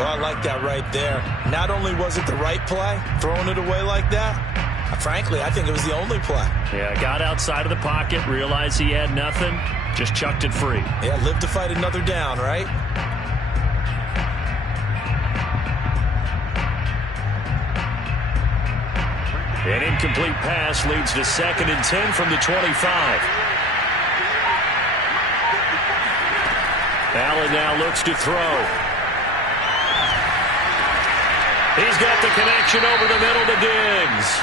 Well, I like that right there. Not only was it the right play, throwing it away like that, frankly, I think it was the only play. Yeah, got outside of the pocket, realized he had nothing, just chucked it free. Yeah, live to fight another down, right? An incomplete pass leads to 2nd and 10 from the 25. Allen now looks to throw. He's got the connection over the middle to Diggs.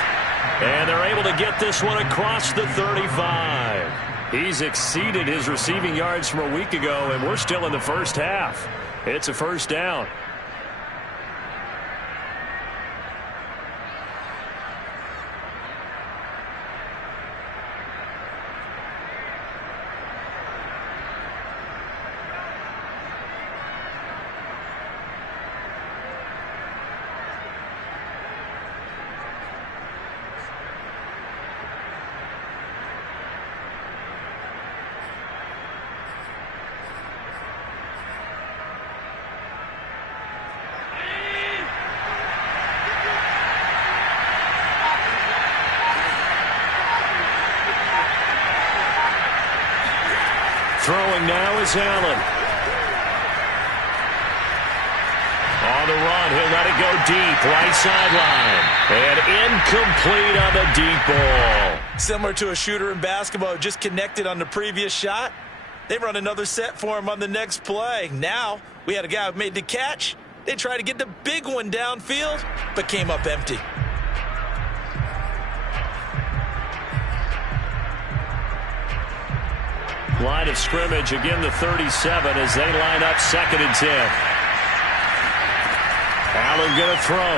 And they're able to get this one across the 35. He's exceeded his receiving yards from a week ago, and we're still in the first half. It's a first down. Throwing now is Allen. On the run, he'll let it go deep, right sideline. And incomplete on the deep ball. Similar to a shooter in basketball who just connected on the previous shot. They run another set for him on the next play. Now, we had a guy who made the catch. They tried to get the big one downfield, but came up empty. Line of scrimmage, again the 37 as they line up 2nd and 10. Allen going to throw.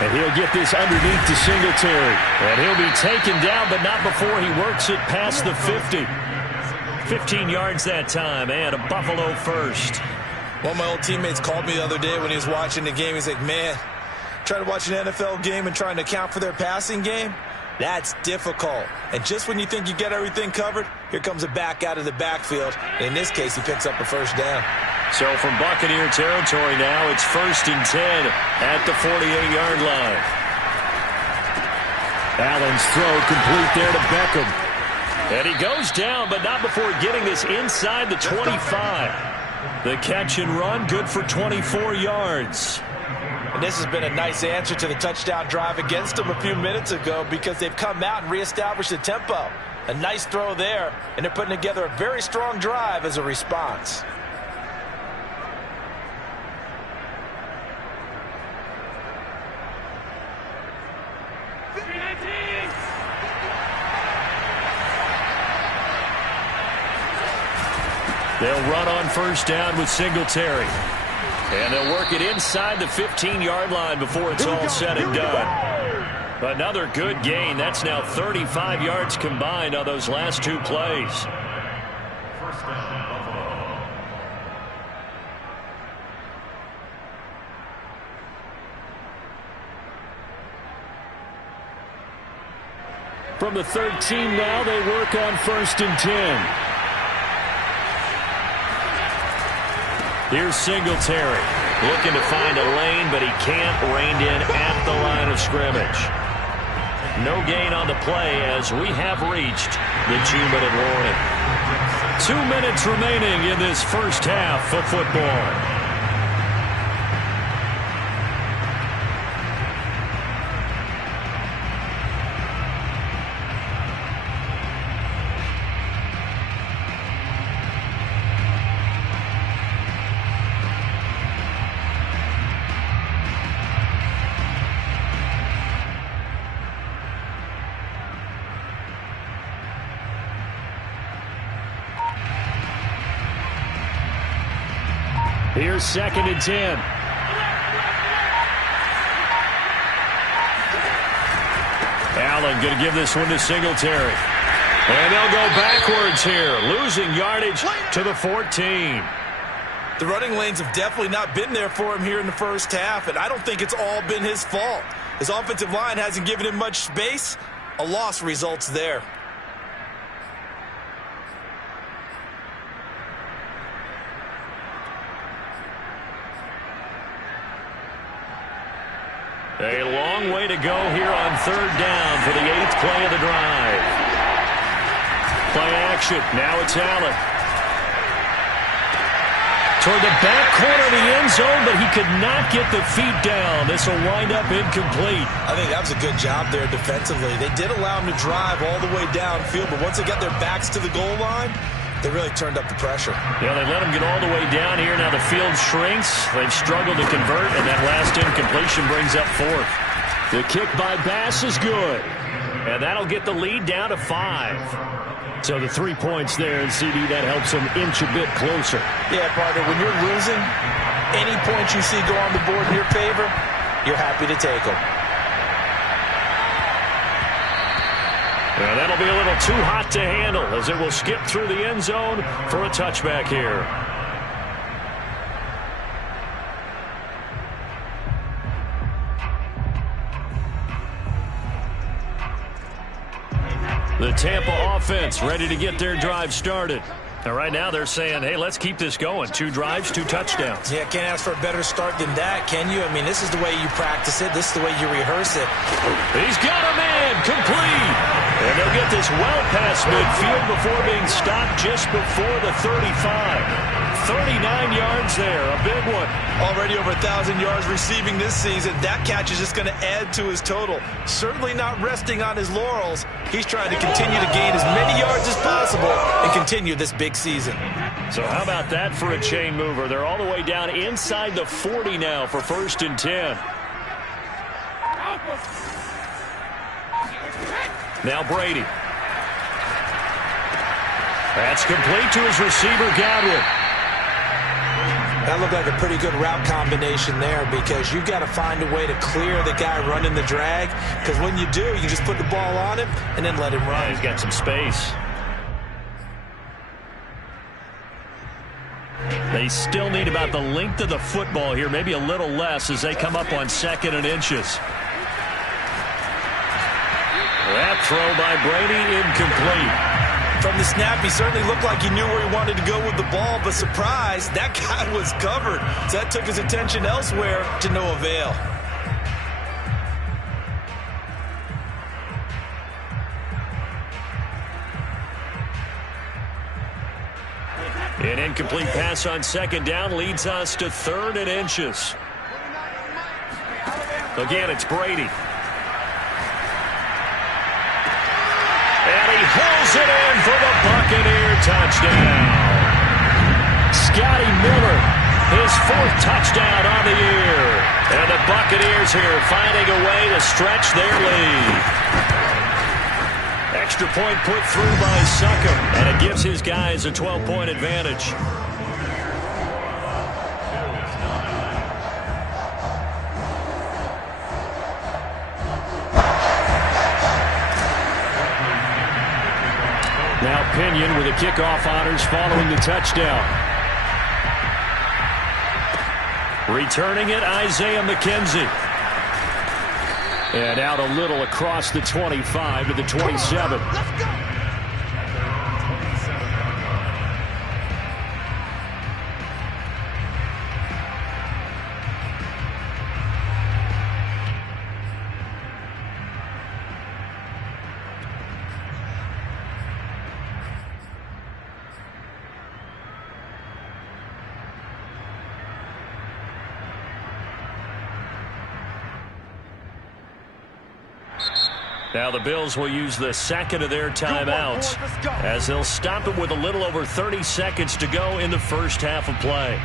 And he'll get this underneath to Singletary. And he'll be taken down, but not before he works it past the 50. 15 yards that time, and a Buffalo first. One of my old teammates called me the other day when he was watching the game. He's like, man, trying to watch an NFL game and trying to account for their passing game? That's difficult. And just when you think you get everything covered, here comes a back out of the backfield. In this case, he picks up a first down. So from Buccaneer territory now, it's 1st and 10 at the 48-yard line. Allen's throw complete there to Beckham. And he goes down, but not before getting this inside the 25. The catch and run, good for 24 yards. And this has been a nice answer to the touchdown drive against them a few minutes ago because they've come out and reestablished the tempo. A nice throw there, and they're putting together a very strong drive as a response. They'll run on first down with Singletary. And they'll work it inside the 15-yard line before it's all said and done. Another good gain. That's now 35 yards combined on those last two plays. From the 13 now, they work on 1st and 10. Here's Singletary, looking to find a lane, but he can't, reined in at the line of scrimmage. No gain on the play as we have reached the 2-minute warning. 2 minutes remaining in this first half of football. Here's 2nd and 10. Allen going to give this one to Singletary. And they'll go backwards here, losing yardage to the 14. The running lanes have definitely not been there for him here in the first half, and I don't think it's all been his fault. His offensive line hasn't given him much space. A loss results there. A long way to go here on third down for the 8th play of the drive. Play action. Now it's Allen. Toward the back corner of the end zone, but he could not get the feet down. This will wind up incomplete. I think that was a good job there defensively. They did allow him to drive all the way downfield, but once they got their backs to the goal line, they really turned up the pressure. Yeah, they let him get all the way down here. Now the field shrinks. They've struggled to convert, and that last incompletion brings up 4th. The kick by Bass is good. And that'll get the lead down to 5. So the 3 points there, and CD, that helps them inch a bit closer. Yeah, partner, when you're losing, any points you see go on the board in your favor, you're happy to take them. Well, that'll be a little too hot to handle as it will skip through the end zone for a touchback here. The Tampa offense ready to get their drive started. And right now they're saying, hey, let's keep this going. 2 drives, 2 touchdowns. Yeah, can't ask for a better start than that, can you? I mean, this is the way you practice it. This is the way you rehearse it. He's got a man, complete. And they'll get this well past midfield before being stopped just before the 35. 39 yards there, a big one. Already over 1,000 yards receiving this season. That catch is just going to add to his total. Certainly not resting on his laurels. He's trying to continue to gain as many yards as possible and continue this big season. So how about that for a chain mover? They're all the way down inside the 40 now for 1st and 10. Now Brady. That's complete to his receiver, Godwin. That looked like a pretty good route combination there because you've got to find a way to clear the guy running the drag, because when you do, you just put the ball on him and then let him run. Yeah, he's got some space. They still need about the length of the football here, maybe a little less as they come up on 2nd and inches. That throw by Brady incomplete. From the snap, he certainly looked like he knew where he wanted to go with the ball, but surprise, that guy was covered. So that took his attention elsewhere to no avail. An incomplete pass on 2nd down leads us to 3rd and inches. Again, it's Brady. And he hauls it in for the Buccaneer touchdown. Scotty Miller, his 4th touchdown on the year. And the Buccaneers here finding a way to stretch their lead. Extra point put through by Succop, and it gives his guys a 12-point advantage. Now Pinion with the kickoff honors following the touchdown. Returning it, Isaiah McKenzie. And out a little across the 25 to the 27. Now the Bills will use the 2nd of their timeouts as they'll stop it with a little over 30 seconds to go in the first half of play.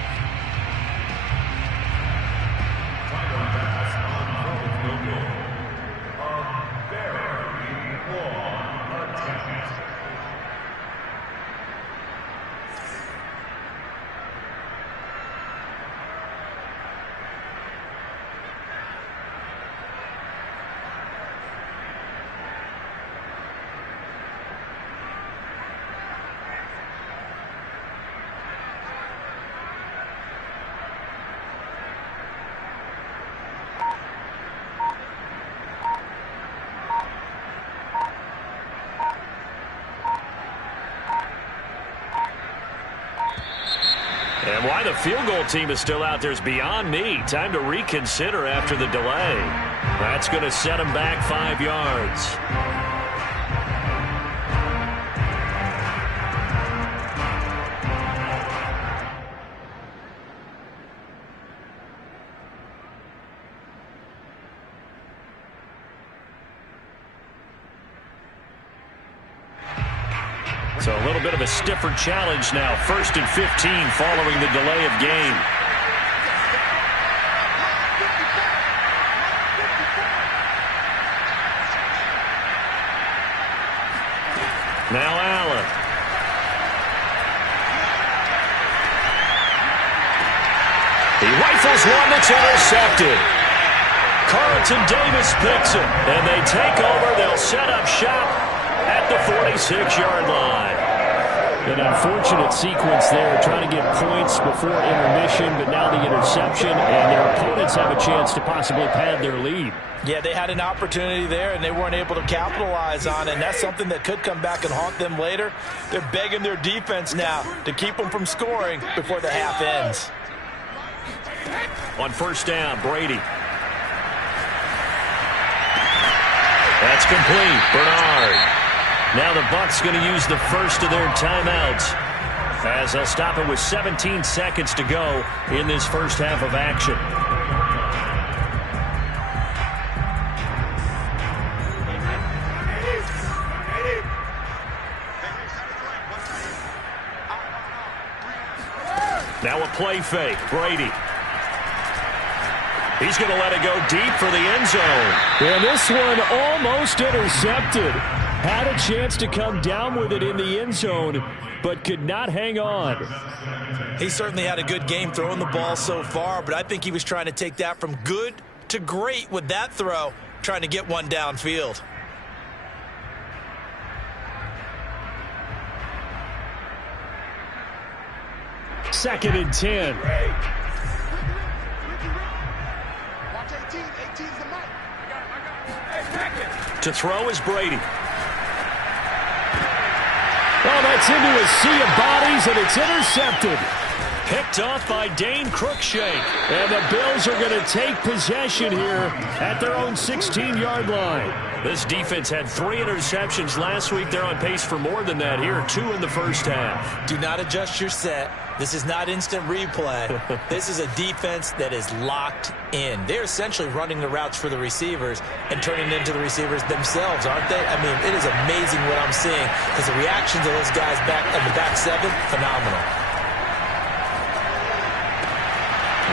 And why the field goal team is still out there is beyond me. Time to reconsider after the delay. That's going to set him back 5 yards. So a little bit of a stiffer challenge now. 1st and 15 following the delay of game. Now Allen. He rifles one that's intercepted. Carlton Davis picks it, and they take over. They'll set up shop at the 46-yard line. An unfortunate sequence there, trying to get points before intermission, but now the interception, and their opponents have a chance to possibly pad their lead. Yeah, they had an opportunity there, and they weren't able to capitalize on it, and that's something that could come back and haunt them later. They're begging their defense now to keep them from scoring before the half ends. On 1st down, Brady. That's complete. Bernard. Now the Bucs going to use the first of their timeouts as they'll stop it with 17 seconds to go in this first half of action. Now a play fake. Brady. He's going to let it go deep for the end zone. And this one almost intercepted. Had a chance to come down with it in the end zone, but could not hang on. He certainly had a good game throwing the ball so far, but I think he was trying to take that from good to great with that throw, trying to get one downfield. Second and 10. To throw is Brady. Oh, that's into a sea of bodies, and it's intercepted. Picked off by Dane Cruikshank. And the Bills are going to take possession here at their own 16-yard line. This defense had 3 interceptions last week. They're on pace for more than that here. 2 in the first half. Do not adjust your set. This is not instant replay. This is a defense that is locked in. They're essentially running the routes for the receivers and turning into the receivers themselves, aren't they? I mean, it is amazing what I'm seeing because the reactions of those guys back in the back seven, phenomenal.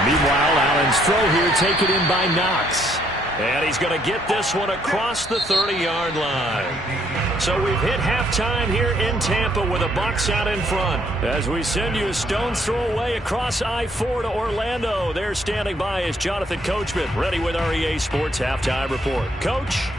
Meanwhile, Allen's throw here taken in by Knox. And he's going to get this one across the 30-yard line. So we've hit halftime here in Tampa with the Bucs out in front. As we send you a stone's throw away across I-4 to Orlando. There standing by is Jonathan Coachman, ready with our EA Sports Halftime Report. Coach?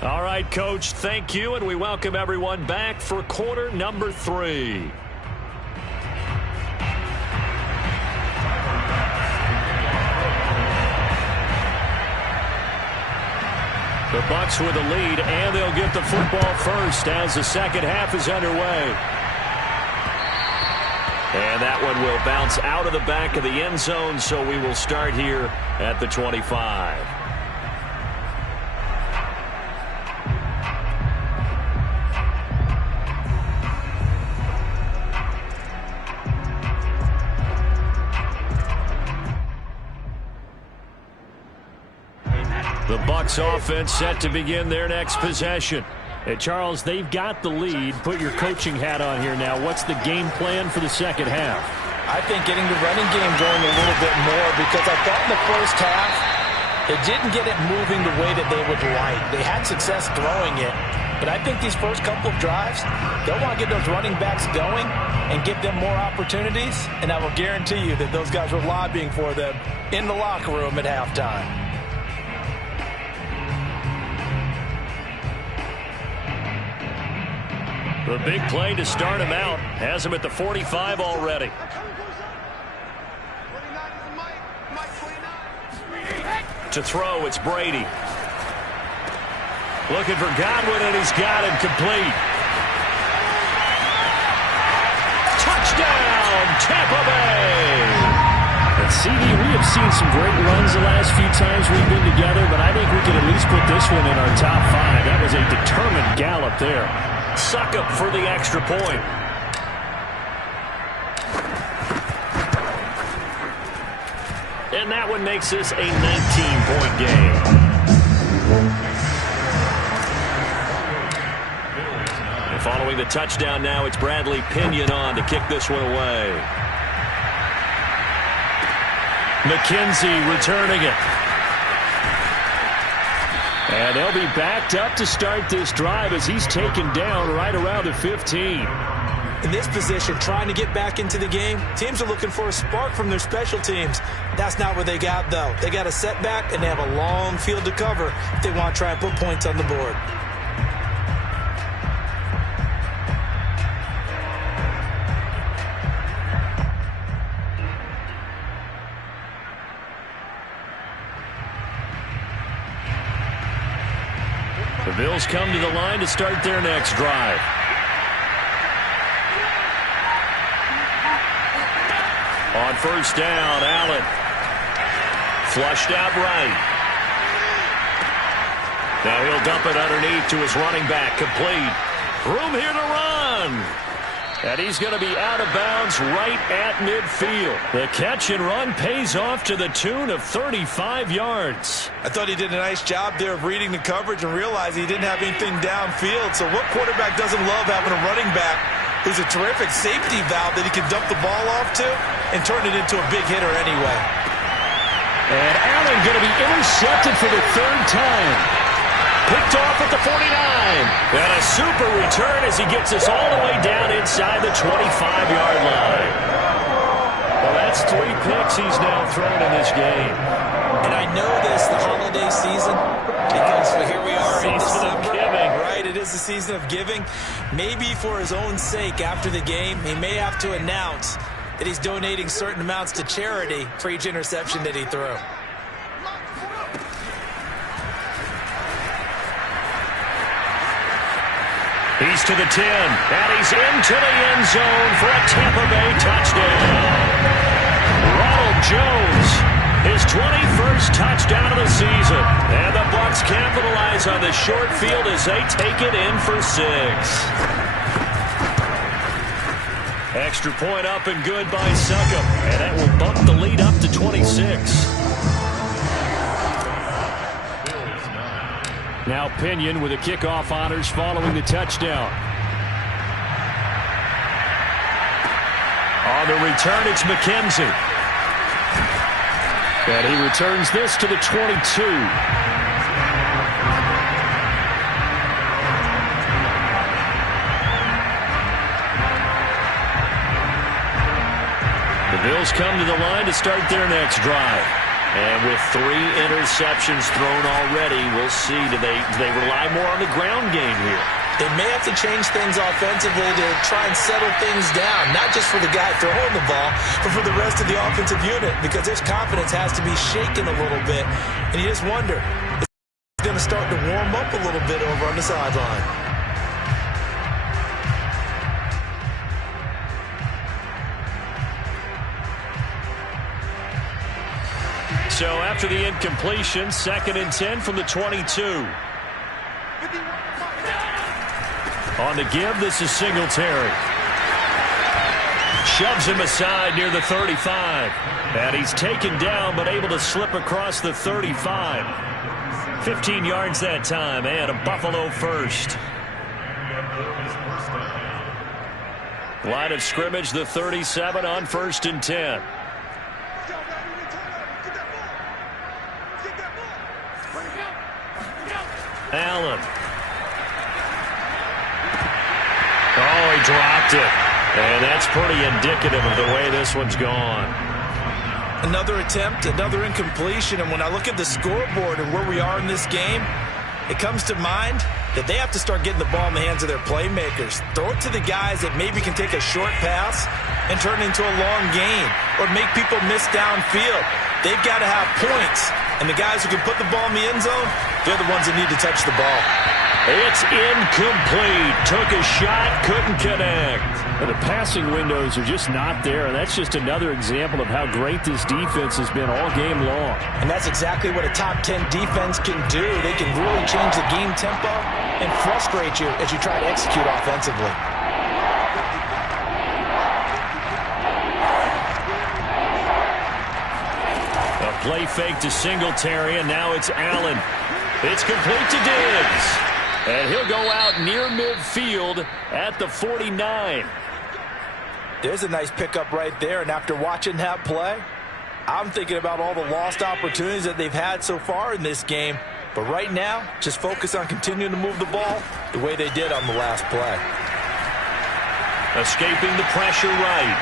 All right, Coach, thank you, and we welcome everyone back for quarter number 3. The Bucs with the lead, and they'll get the football first as the second half is underway. And that one will bounce out of the back of the end zone, so we will start here at the 25. The Bucs offense set to begin their next possession. Hey, Charles, they've got the lead. Put your coaching hat on here now. What's the game plan for the second half? I think getting the running game going a little bit more because I thought in the first half it didn't get it moving the way that they would like. They had success throwing it, but I think these first couple of drives, they'll want to get those running backs going and give them more opportunities, and I will guarantee you that those guys were lobbying for them in the locker room at halftime. The big play to start him out has him at the 45 already. To throw, it's Brady. Looking for Godwin, and he's got him complete. Touchdown, Tampa Bay! And CD, we have seen some great runs the last few times we've been together, but I think we can at least put this one in our top 5. That was a determined gallop there. Succop for the extra point. And that one makes this a 19-point game. And following the touchdown now, it's Bradley Pinion on to kick this one away. McKenzie returning it. And they'll be backed up to start this drive as he's taken down right around the 15. In this position, trying to get back into the game, teams are looking for a spark from their special teams. That's not what they got, though. They got a setback, and they have a long field to cover if they want to try and put points on the board. The Bills come to the line to start their next drive. On first down, Allen. Flushed out right. Now he'll dump it underneath to his running back. Complete. Room here to run. And he's going to be out of bounds right at midfield. The catch and run pays off to the tune of 35 yards. I thought he did a nice job there of reading the coverage and realizing he didn't have anything downfield. So what quarterback doesn't love having a running back who's a terrific safety valve that he can dump the ball off to and turn it into a big hitter anyway? And Allen going to be intercepted for the 3rd time. Picked off at the 49. And a super return as he gets us all the way down inside the 25-yard line. Well, that's 3 picks he's now thrown in this game. And I know this, the holiday season, because here we are in December. Right, it is the season of giving. Maybe for his own sake after the game, he may have to announce that he's donating certain amounts to charity for each interception that he threw. He's to the 10, and he's into the end zone for a Tampa Bay touchdown. Ronald Jones, his 21st touchdown of the season. And the Bucs capitalize on the short field as they take it in for 6. Extra point up and good by Succop, and that will bump the lead up to 26. Now Pinion with the kickoff honors following the touchdown. On the return, it's McKenzie. And he returns this to the 22. The Bills come to the line to start their next drive. And with 3 interceptions thrown already, we'll see. Do they rely more on the ground game here? They may have to change things offensively to try and settle things down, not just for the guy throwing the ball, but for the rest of the offensive unit, because his confidence has to be shaken a little bit. And you just wonder, is he going to start to warm up a little bit over on the sideline? So after the incompletion, 2nd and 10 from the 22. On the give, this is Singletary. Shoves him aside near the 35. And he's taken down but able to slip across the 35. 15 yards that time and a Buffalo first. Line of scrimmage, the 37 on 1st and 10. Allen. Oh, he dropped it. And that's pretty indicative of the way this one's gone. Another attempt, another incompletion. And when I look at the scoreboard and where we are in this game, it comes to mind that they have to start getting the ball in the hands of their playmakers. Throw it to the guys that maybe can take a short pass and turn it into a long gain or make people miss downfield. They've got to have points, and the guys who can put the ball in the end zone, they're the ones that need to touch the ball. It's incomplete. Took a shot, couldn't connect. The passing windows are just not there, and that's just another example of how great this defense has been all game long. And that's exactly what a top 10 defense can do. They can really change the game tempo and frustrate you as you try to execute offensively. A play fake to Singletary, and now it's Allen. It's complete to Diggs. And he'll go out near midfield at the 49. There's a nice pickup right there, and after watching that play, I'm thinking about all the lost opportunities that they've had so far in this game. But right now, just focus on continuing to move the ball the way they did on the last play. Escaping the pressure right.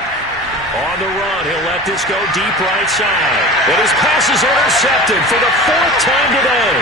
On the run, he'll let this go deep right side. And his pass is intercepted for the 4th time today.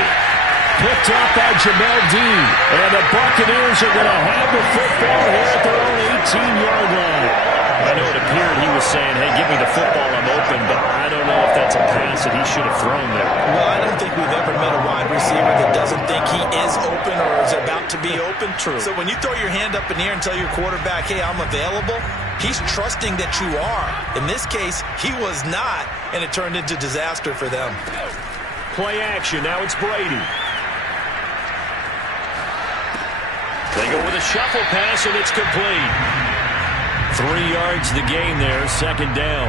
Picked up by Jamel Dean. And the Buccaneers are going to have the football here at their own 18-yard line. I know it appeared he was saying, hey, give me the football, I'm open, but I don't know if that's a pass that he should have thrown there. Well, I don't think we've ever met a wide receiver that doesn't think he is open or is about to be open. True. So when you throw your hand up in the air and tell your quarterback, hey, I'm available, he's trusting that you are. In this case, he was not, and it turned into disaster for them. Play action, now it's Brady. They go with a shuffle pass, and it's complete. 3 yards the gain there, 2nd down.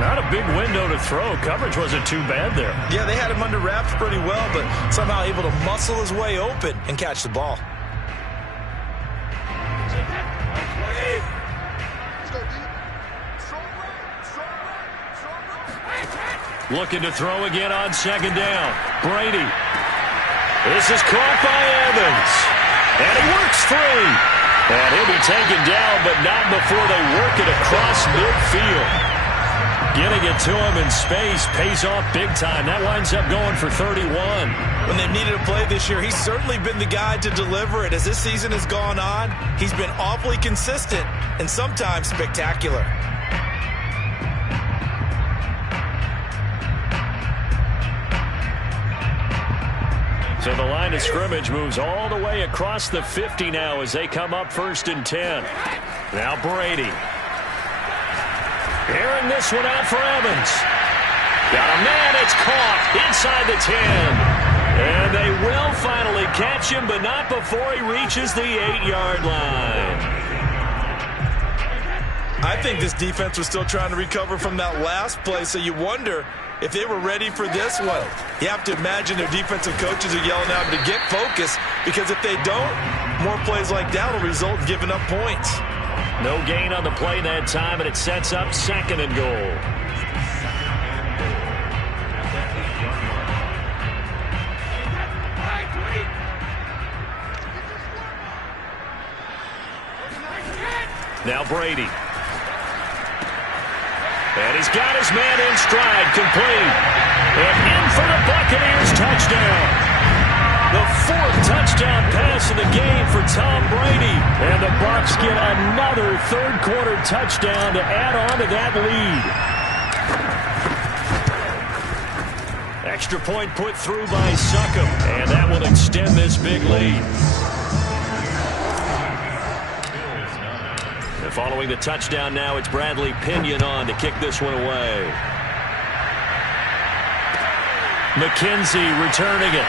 Not a big window to throw. Coverage wasn't too bad there. Yeah, they had him under wraps pretty well, but somehow able to muscle his way open and catch the ball. Looking to throw again on 2nd down. Brady. This is caught by Evans. And he works free. And he'll be taken down, but not before they work it across midfield. Getting it to him in space pays off big time. That winds up going for 31. When they've needed a play this year, he's certainly been the guy to deliver it. As this season has gone on, he's been awfully consistent and sometimes spectacular. So the line of scrimmage moves all the way across the 50 now as they come up 1st and 10. Now Brady. Airing this one out for Evans. Got a man, it's caught inside the 10. And they will finally catch him, but not before he reaches the 8-yard line. I think this defense was still trying to recover from that last play, so you wonder if they were ready for this one. You have to imagine their defensive coaches are yelling at them to get focused, because if they don't, more plays like that will result in giving up points. No gain on the play that time, and it sets up 2nd and goal. Now Brady. And he's got his man in stride, complete. And in for the Buccaneers touchdown. The 4th touchdown pass of the game for Tom Brady. And the Bucs get another 3rd quarter touchdown to add on to that lead. Extra point put through by Succop. And that will extend this big lead. Following the touchdown now, it's Bradley Pinion on to kick this one away. McKenzie returning it.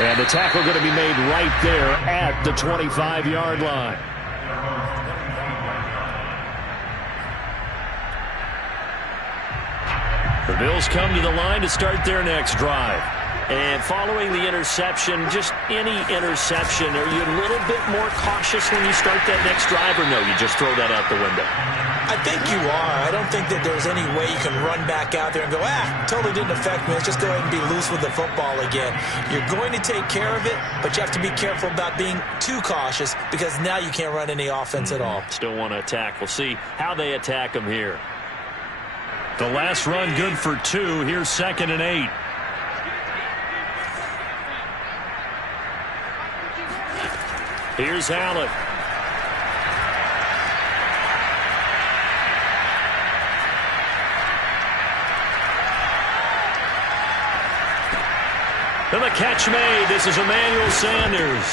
And the tackle going to be made right there at the 25-yard line. The Bills come to the line to start their next drive. And following the interception, just any interception, are you a little bit more cautious when you start that next drive, or no, you just throw that out the window? I think you are. I don't think that there's any way you can run back out there and go, totally didn't affect me. Let's just go ahead and be loose with the football again. You're going to take care of it, but you have to be careful about being too cautious, because now you can't run any offense at all. Still want to attack. We'll see how they attack them here. The last run good for 2. Here's 2nd and 8. Here's Allen. And the catch made. This is Emmanuel Sanders.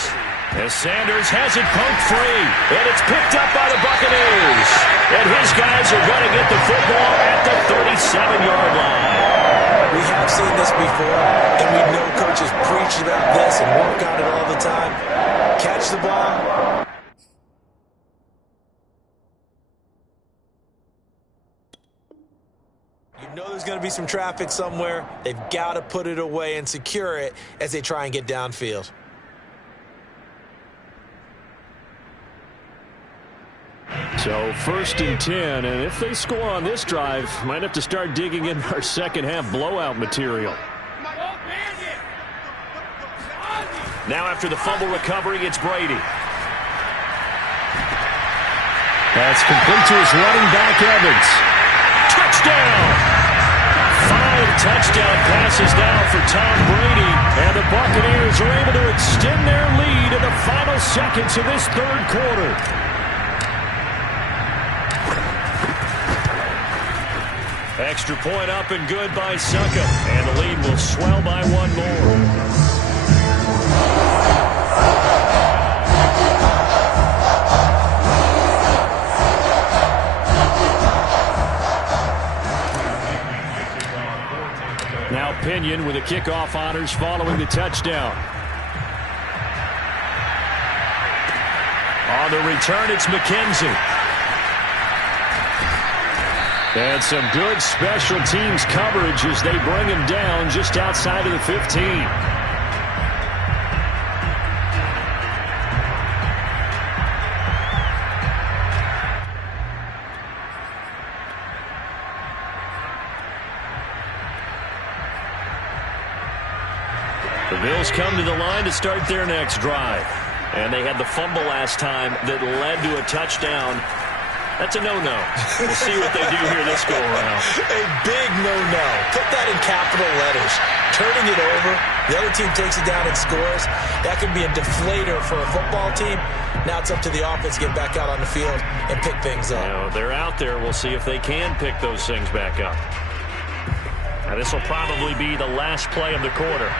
As Sanders has it poked free. And it's picked up by the Buccaneers. And his guys are going to get the football at the 37-yard line. We have seen this before, and we know coaches preach about this and work on it all the time. Catch the ball. You know there's going to be some traffic somewhere. They've got to put it away and secure it as they try and get downfield. So 1st and 10, and if they score on this drive, might have to start digging in our second half blowout material. Now after the fumble recovery, it's Brady. That's complete to his running back, Evans. Touchdown! 5 touchdown passes now for Tom Brady, and the Buccaneers are able to extend their lead in the final seconds of this third quarter. Extra point up and good by Succop, and the lead will swell by one more. Now Pinion with the kickoff honors following the touchdown. On the return, it's McKenzie. And some good special teams coverage as they bring him down just outside of the 15. The Bills come to the line to start their next drive. And they had the fumble last time that led to a touchdown. That's a no-no. We'll see what they do here this go-around. A big no-no. Put that in capital letters. Turning it over, the other team takes it down and scores. That can be a deflator for a football team. Now it's up to the offense to get back out on the field and pick things up. You know, they're out there. We'll see if they can pick those things back up. Now this will probably be the last play of the quarter.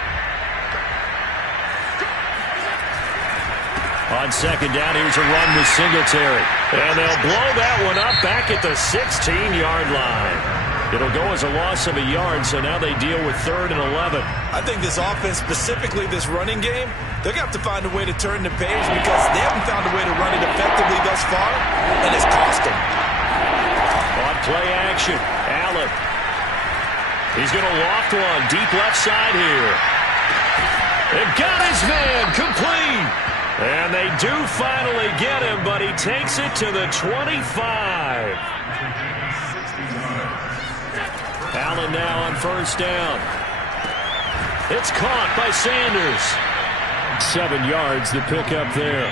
On second down, here's a run with Singletary. And they'll blow that one up back at the 16-yard line. It'll go as a loss of a yard, so now they deal with 3rd and 11. I think this offense, specifically this running game, they're going to have to find a way to turn the page because they haven't found a way to run it effectively thus far, and it's cost them. On play action, Allen. He's going to loft one deep left side here. They've got his man complete. And they do finally get him, but he takes it to the 25. Allen now on 1st down. It's caught by Sanders. 7 yards to pick up there.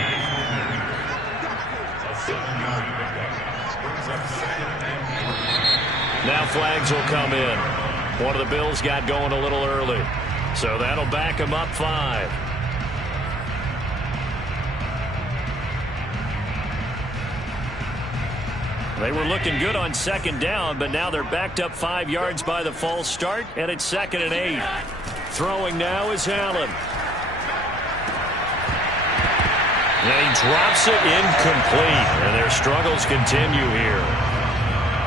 Now flags will come in. One of the Bills got going a little early, so that'll back him up 5. They were looking good on 2nd down, but now they're backed up 5 yards by the false start, and it's 2nd and 8. Throwing now is Allen. And he drops it incomplete, and their struggles continue here.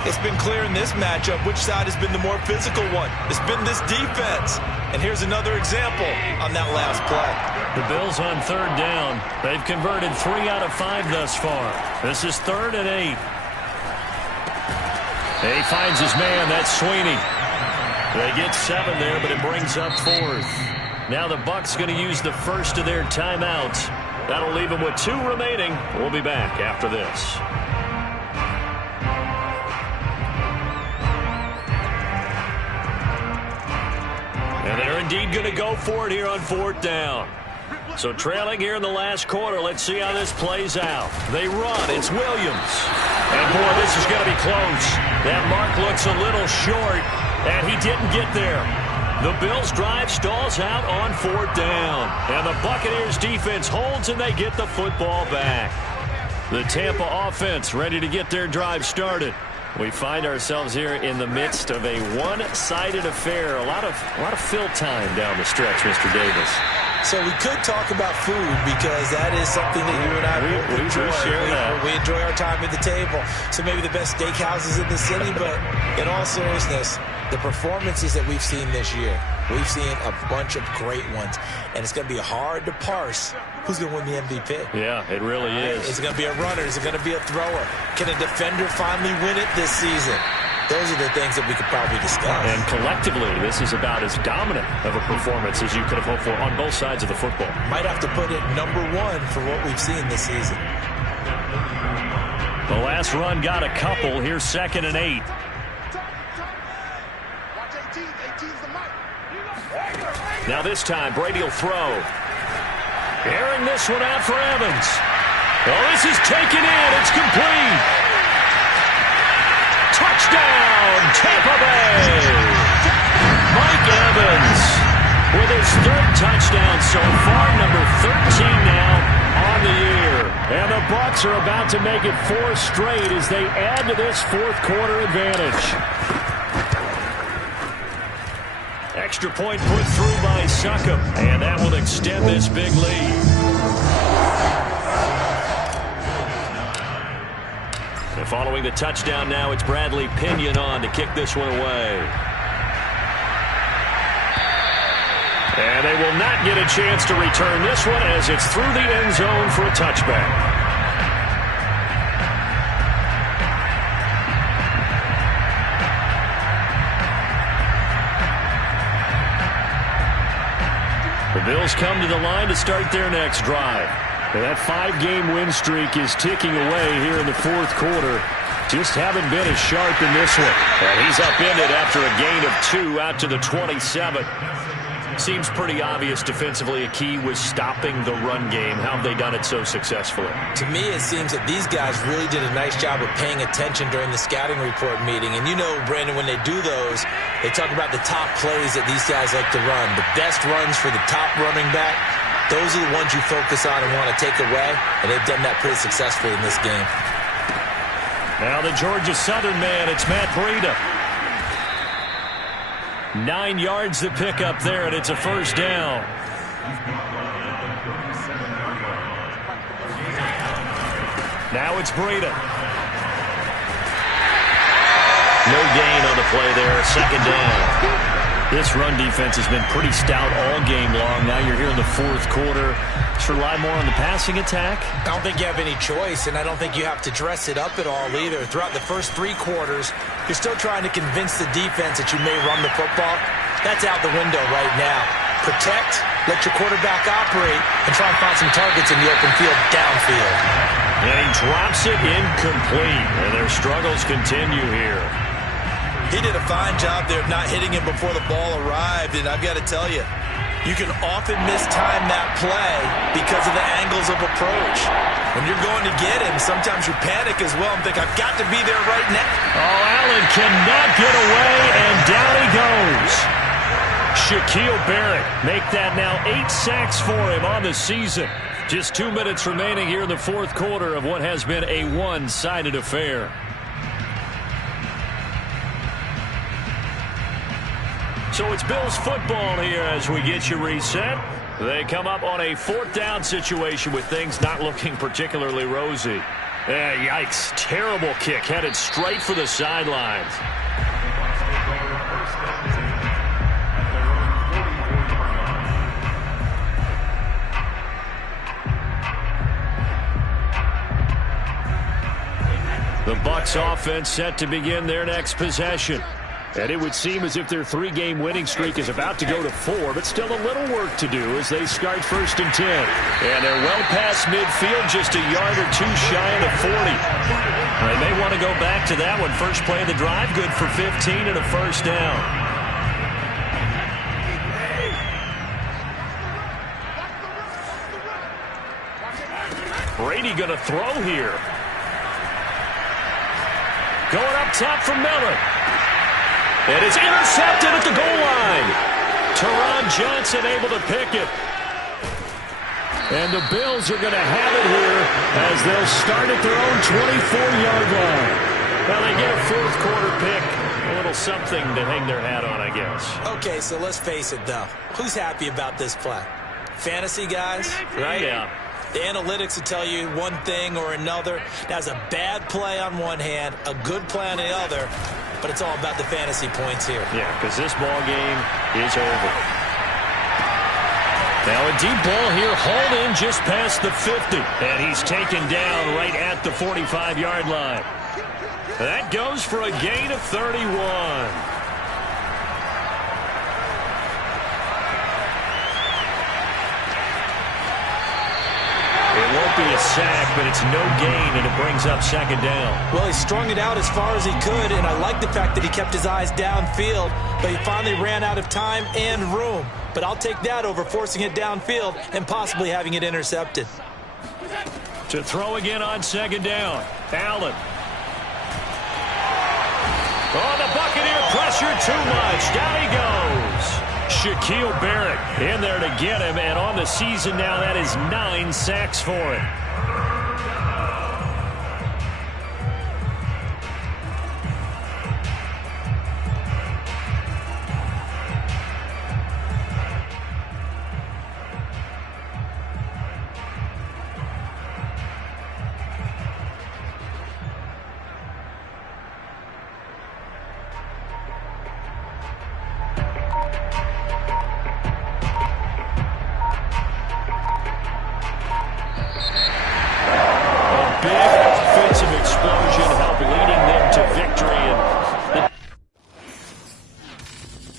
It's been clear in this matchup which side has been the more physical one. It's been this defense. And here's another example on that last play. The Bills on 3rd down. They've converted 3 out of 5 thus far. This is 3rd and 8. He finds his man. That's Sweeney. They get 7 there, but it brings up 4th. Now the Bucs going to use the first of their timeouts. That'll leave them with 2 remaining. We'll be back after this. And they're indeed going to go for it here on 4th down. So trailing here in the last quarter, let's see how this plays out. They run. It's Williams. And, boy, this is going to be close. That mark looks a little short, and he didn't get there. The Bills' drive stalls out on 4th down. And the Buccaneers' defense holds, and they get the football back. The Tampa offense ready to get their drive started. We find ourselves here in the midst of a one-sided affair. A lot of fill time down the stretch, Mr. Davis. So we could talk about food because that is something that you and I we enjoy. share that. We enjoy our time at the table. So maybe the best steakhouses in the city, but in all seriousness, the performances that we've seen this year, we've seen a bunch of great ones, and it's going to be hard to parse who's going to win the MVP. Yeah, it really is. Is it going to be a runner? Is it going to be a thrower? Can a defender finally win it this season? Those are the things that we could probably discuss. And collectively, this is about as dominant of a performance as you could have hoped for on both sides of the football. Might have to put it #1 for what we've seen this season. The last run got a couple. Here's 2nd and 8. Now this time, Brady will throw. Airing this one out for Evans. Oh, this is taken in. It's complete. Touchdown, Tampa Bay. Mike Evans with his 3rd touchdown so far, number 13 now on the year. And the Bucs are about to make it 4 straight as they add to this 4th quarter advantage. Extra point put through by Succop, and that will extend this big lead. And following the touchdown now, it's Bradley Pinion on to kick this one away. And they will not get a chance to return this one as it's through the end zone for a touchback. The Bills come to the line to start their next drive. And that 5-game win streak is ticking away here in the 4th quarter. Just haven't been as sharp in this one. And he's upended after a gain of 2 out to the 27. Seems pretty obvious defensively a key was stopping the run game. How have they done it so successfully? To me, it seems that these guys really did a nice job of paying attention during the scouting report meeting. And you know, Brandon, when they do those, they talk about the top plays that these guys like to run. The best runs for the top running back, those are the ones you focus on and want to take away. And they've done that pretty successfully in this game. Now the Georgia Southern man, it's Matt Breida. 9 yards to pick up there, and it's a 1st down. Now it's Breida. No gain on the play there, 2nd down. This run defense has been pretty stout all game long. Now you're here in the 4th quarter. Just rely more on the passing attack. I don't think you have any choice, and I don't think you have to dress it up at all either. Throughout the first 3 quarters, you're still trying to convince the defense that you may run the football. That's out the window right now. Protect, let your quarterback operate, and try and find some targets in the open field downfield. And he drops it incomplete, and their struggles continue here. He did a fine job there of not hitting him before the ball arrived, and I've got to tell you, you can often mistime that play because of the angles of approach. When you're going to get him, sometimes you panic as well and think, I've got to be there right now. Oh, Allen cannot get away, and down he goes. Shaquille Barrett make that now 8 sacks for him on the season. Just 2 minutes remaining here in the 4th quarter of what has been a one-sided affair. So it's Bills football here as we get you reset. They come up on a 4th down situation with things not looking particularly rosy. Yikes. Terrible kick headed straight for the sidelines. The Bucs offense set to begin their next possession. And it would seem as if their 3-game winning streak is about to go to 4, but still a little work to do as they start 1st and 10. And they're well past midfield, just a yard or 2 shy of the 40. They may want to go back to that one. First play of the drive, good for 15 and a 1st down. Brady going to throw here. Going up top for Miller. And it's intercepted at the goal line. Teron Johnson able to pick it. And the Bills are going to have it here as they'll start at their own 24-yard line. Well, they get a fourth-quarter pick. A little something to hang their hat on, I guess. Okay, so let's face it, though. Who's happy about this play? Fantasy guys, right? Yeah. The analytics will tell you one thing or another. That's a bad play on one hand, a good play on the other, but it's all about the fantasy points here. Yeah, because this ball game is over. Now a deep ball here, hauled in just past the 50, and he's taken down right at the 45-yard line. That goes for a gain of 31. It won't be a sack, but it's no gain, and it brings up second down. Well, he strung it out as far as he could, and I like the fact that he kept his eyes downfield, but he finally ran out of time and room. But I'll take that over forcing it downfield and possibly having it intercepted. To throw again on second down, Allen. Oh, the Buccaneer pressure too much. Down he goes. Shaquille Barrett in there to get him, and on the season now, that is 9 sacks for him.